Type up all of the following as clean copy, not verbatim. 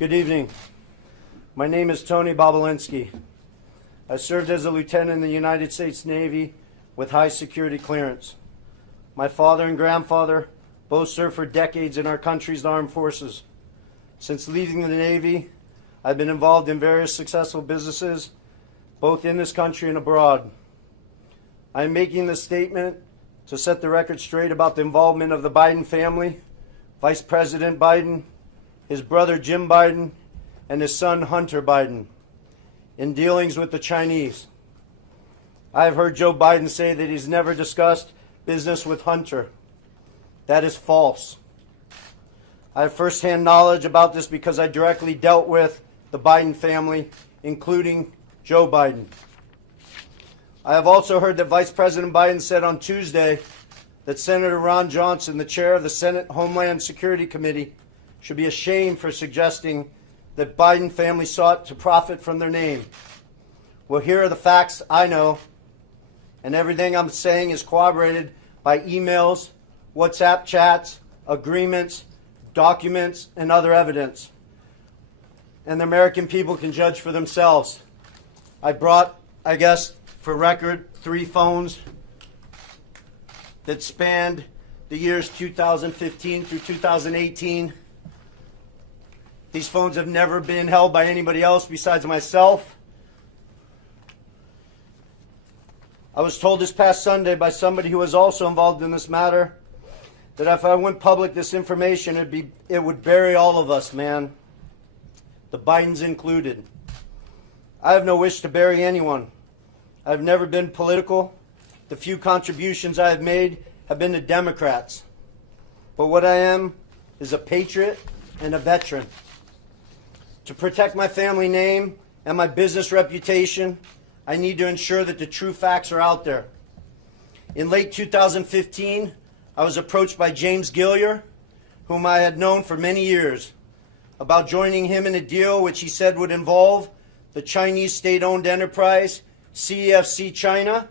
Good evening. My name is Tony Bobulinski. I served as a lieutenant in the United States Navy with high security clearance. My father and grandfather both served for decades in our country's armed forces. Since leaving the Navy, I've been involved in various successful businesses, both in this country and abroad. I am making this statement to set the record straight about the involvement of the Biden family, Vice President Biden, his brother Jim Biden, and his son Hunter Biden, in dealings with the Chinese. I have heard Joe Biden say that he's never discussed business with Hunter. That is false. I have firsthand knowledge about this because I directly dealt with the Biden family, including Joe Biden. I have also heard that Vice President Biden said on Tuesday that Senator Ron Johnson, the chair of the Senate Homeland Security Committee, should be ashamed for suggesting that Biden family sought to profit from their name. Well, here are the facts I know, and everything I'm saying is corroborated by emails, WhatsApp chats, agreements, documents, and other evidence. And the American people can judge for themselves. I brought, I guess, for record, 3 phones that spanned the years 2015 through 2018. These phones have never been held by anybody else besides myself. I was told this past Sunday by somebody who was also involved in this matter that if I went public this information, it would bury all of us, man. The Bidens included. I have no wish to bury anyone. I've never been political. The few contributions I have made have been to Democrats. But what I am is a patriot and a veteran. To protect my family name and my business reputation, I need to ensure that the true facts are out there. In late 2015, I was approached by James Gilliar, whom I had known for many years, about joining him in a deal which he said would involve the Chinese state-owned enterprise CEFC China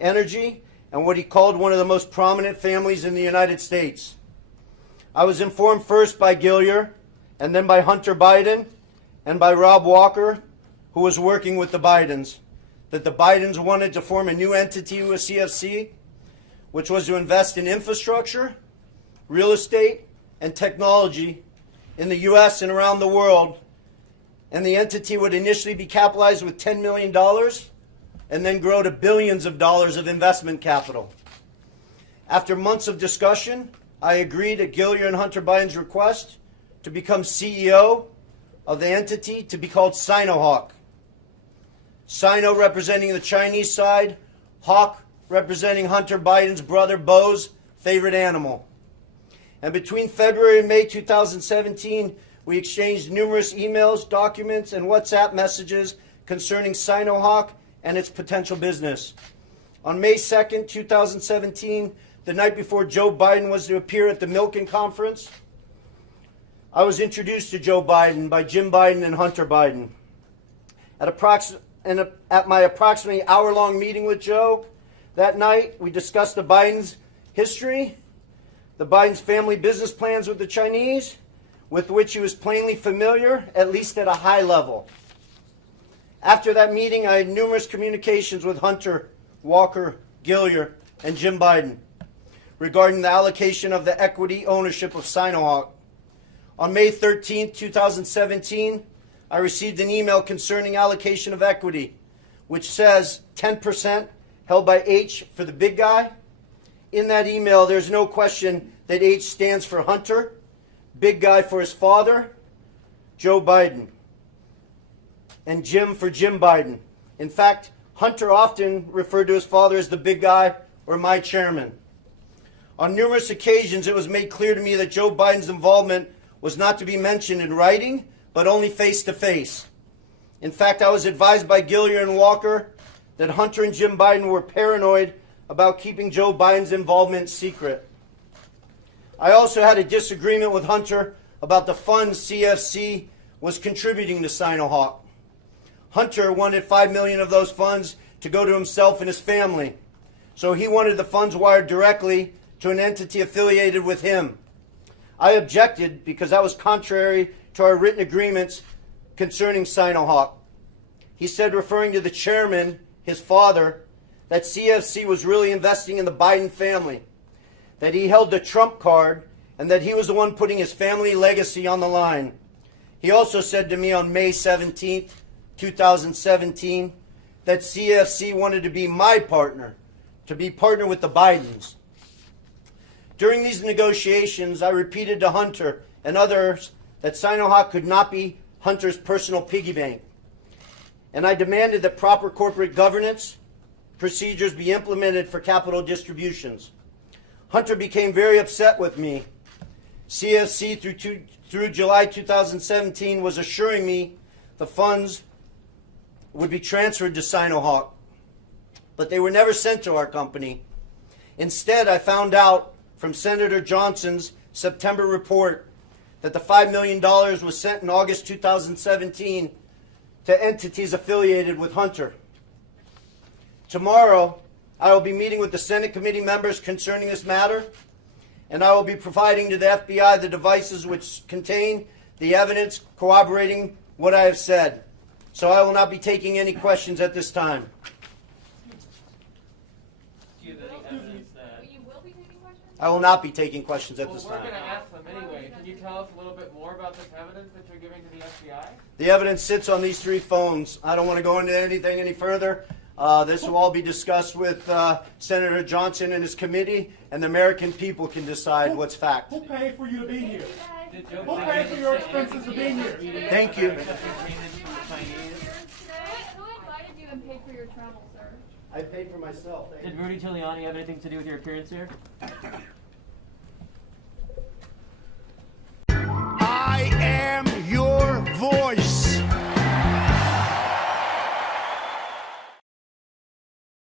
Energy and what he called one of the most prominent families in the United States. I was informed first by Gilliar and then by Hunter Biden and by Rob Walker, who was working with the Bidens, that the Bidens wanted to form a new entity with CFC, which was to invest in infrastructure, real estate, and technology in the U.S. and around the world. And the entity would initially be capitalized with $10 million and then grow to billions of dollars of investment capital. After months of discussion, I agreed at Gilliar and Hunter Biden's request to become CEO of the entity to be called Sinohawk. Sino representing the Chinese side, Hawk representing Hunter Biden's brother Bo's favorite animal. And between February and May 2017, we exchanged numerous emails, documents, and WhatsApp messages concerning Sinohawk and its potential business. On May 2nd, 2017, the night before Joe Biden was to appear at the Milken Conference, I was introduced to Joe Biden by Jim Biden and Hunter Biden. At my approximately hour-long meeting with Joe that night, we discussed the Bidens' history, the Bidens' family business plans with the Chinese, with which he was plainly familiar, at least at a high level. After that meeting, I had numerous communications with Hunter, Walker, Gilliar, and Jim Biden regarding the allocation of the equity ownership of Sinohawk. On May 13, 2017, I received an email concerning allocation of equity, which says 10% held by H for the big guy. In that email, there's no question that H stands for Hunter, big guy for his father, Joe Biden, and Jim for Jim Biden. In fact, Hunter often referred to his father as the big guy or my chairman. On numerous occasions, it was made clear to me that Joe Biden's involvement was not to be mentioned in writing, but only face-to-face. In fact, I was advised by Gilliar and Walker that Hunter and Jim Biden were paranoid about keeping Joe Biden's involvement secret. I also had a disagreement with Hunter about the funds CFC was contributing to Sinohawk. Hunter wanted $5 million of those funds to go to himself and his family, so he wanted the funds wired directly to an entity affiliated with him. I objected because that was contrary to our written agreements concerning Sinohawk. He said, referring to the chairman, his father, that CFC was really investing in the Biden family, that he held the Trump card, and that he was the one putting his family legacy on the line. He also said to me on May 17th, 2017, that CFC wanted to be my partner, to be partner with the Bidens. During these negotiations, I repeated to Hunter and others that Sinohawk could not be Hunter's personal piggy bank. And I demanded that proper corporate governance procedures be implemented for capital distributions. Hunter became very upset with me. CFC through July 2017 was assuring me the funds would be transferred to Sinohawk, but they were never sent to our company. Instead, I found out from Senator Johnson's September report that the $5 million was sent in August 2017 to entities affiliated with Hunter. Tomorrow, I will be meeting with the Senate committee members concerning this matter, and I will be providing to the FBI the devices which contain the evidence corroborating what I have said. So I will not be taking any questions at this time. Do you have any evidence that... You will be taking questions? I will not be taking questions at this Well, we're time. going to ask them anyway. Can you tell us a little bit more about this evidence that you're giving to the FBI? The evidence sits on these 3 phones. I don't want to go into anything any further. This will all be discussed with Senator Johnson and his committee, and the American people can decide what's fact. Who paid for you to be here? Did Joe Who Biden paid for your expenses to be here? Thank you. Who invited you and paid for your travel, sir? I paid for myself. Did Rudy Giuliani have anything to do with your appearance here?